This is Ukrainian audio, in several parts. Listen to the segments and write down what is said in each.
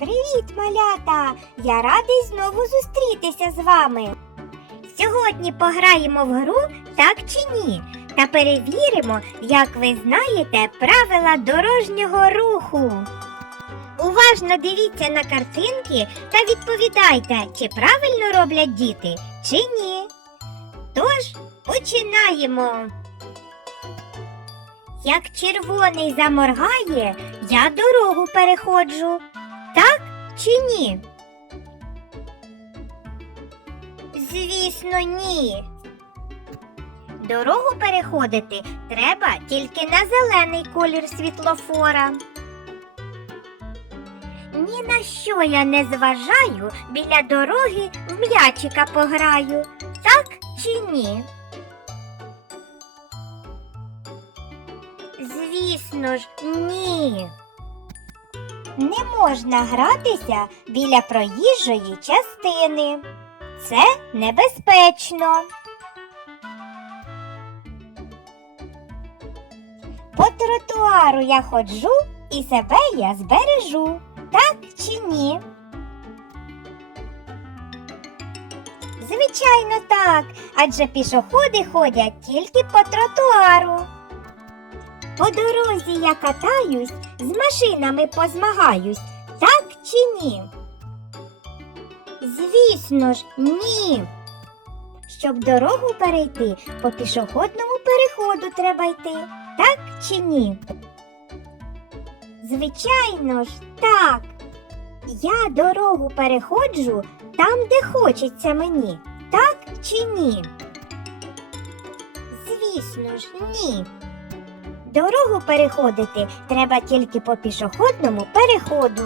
Привіт, малята! Я радий знову зустрітися з вами. Сьогодні пограємо в гру так чи ні та перевіримо, як ви знаєте правила дорожнього руху. Уважно дивіться на картинки та відповідайте, чи правильно роблять діти, чи ні. Тож починаємо. Як червоний заморгає, я дорогу переходжу. Так чи ні? Звісно, ні. Дорогу переходити треба тільки на зелений колір світлофора. Ні на що я не зважаю, біля дороги в м'ячика пограю. Так чи ні? Звісно ж, ні. Не можна гратися біля проїжджої частини. Це небезпечно. По тротуару я ходжу і себе я збережу. Так чи ні? Звичайно, так, адже пішоходи ходять тільки по тротуару. По дорозі я катаюсь, з машинами позмагаюсь, так чи ні? Звісно ж, ні. Щоб дорогу перейти, по пішохідному переходу треба йти, так чи ні? Звичайно ж, так. Я дорогу переходжу там, де хочеться мені, так чи ні? Звісно ж, ні. Дорогу переходити треба тільки по пішохідному переходу.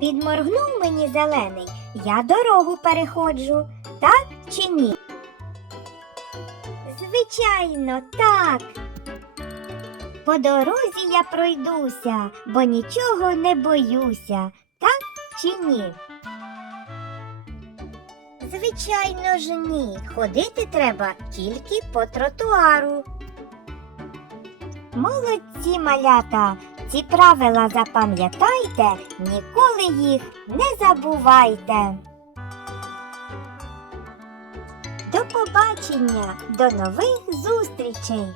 Підморгнув мені зелений, я дорогу переходжу, так чи ні? Звичайно, так. По дорозі я пройдуся, бо нічого не боюся, так чи ні? Звичайно ж ні. Ходити треба тільки по тротуару. Молодці малята! Ці правила запам'ятайте, ніколи їх не забувайте. До побачення, до нових зустрічей!